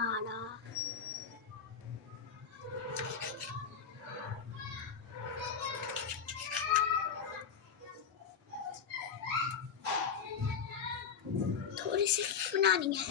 आना थोड़ी सी बनानी है।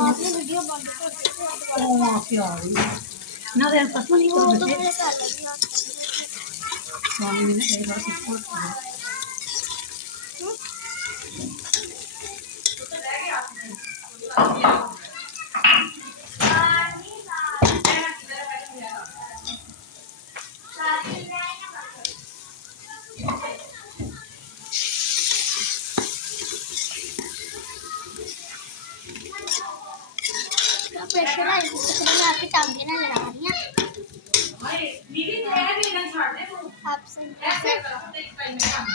आपने वीडियो बंद कर दी। ओ क्या हुई ना देर तक नहीं हो तो मेरे कर लगी स्वामी ने एक बार सपोर्ट किया तो रह गया प्रेशर है इसलिए आपकी टांगे ना लगा रही हैं। भाई दीदी तेरा भी ना छोड़ दे तू आप सही ऐसे करो देख पाई मैं काम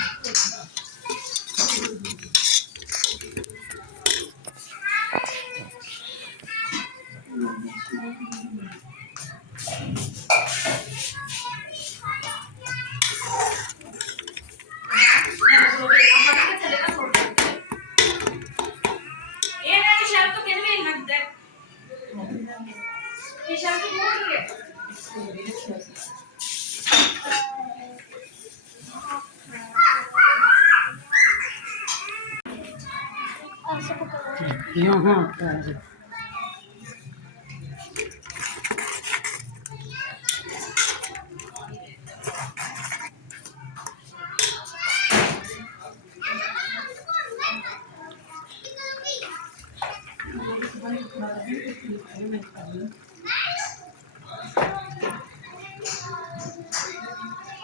यहाँ पर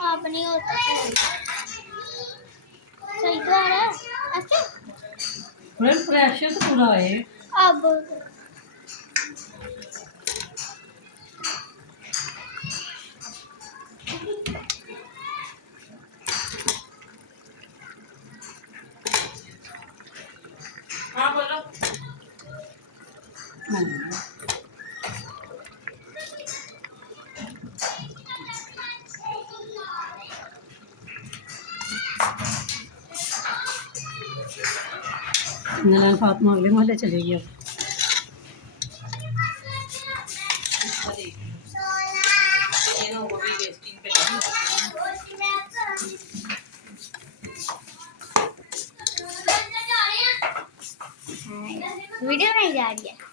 आप नहीं होता सही तो आ रहा है ऐसे प्रेशर तो पूरा है अब हाँ बोलो नैन फातिमा अगले मोहल्ले चले गई वीडियो नहीं जा रही है।